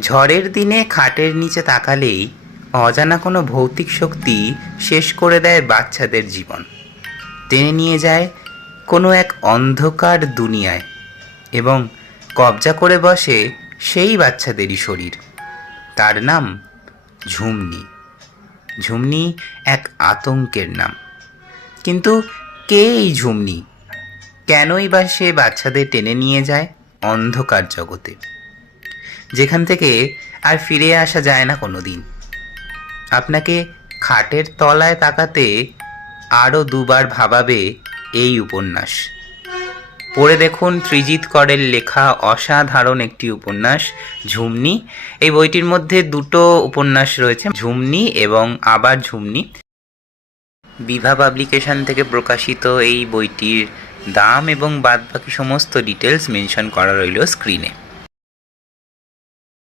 ঝড়ের দিনে খাটের নিচে তাকালেই অজানা কোনো ভৌতিক শক্তি শেষ করে দেয় বাচ্চাদের জীবন, টেনে নিয়ে যায় কোনো এক অন্ধকার দুনিয়ায় এবং কবজা করে বসে সেই বাচ্চাদেরই শরীর। তার নাম ঝুমনি। ঝুমনি এক আতঙ্কের নাম। কিন্তু কে এই ঝুমনি? কেনই বা সে বাচ্চাদের টেনে নিয়ে যায় অন্ধকার জগতে, যেখান থেকে আর ফিরে আসা যায় না কোনো দিন? আপনাকে খাটের তলায় তাকাতে আরও দুবার ভাবাবে এই উপন্যাস। পড়ে দেখুন ত্রিজিৎ করের লেখা অসাধারণ একটি উপন্যাস ঝুমনি। এই বইটির মধ্যে দুটো উপন্যাস রয়েছে, ঝুমনি এবং আবার ঝুমনি। বিভা পাবলিকেশন থেকে প্রকাশিত এই বইটির দাম এবং বাদবাকি সমস্ত ডিটেলস মেনশন করা রইল স্ক্রিনে।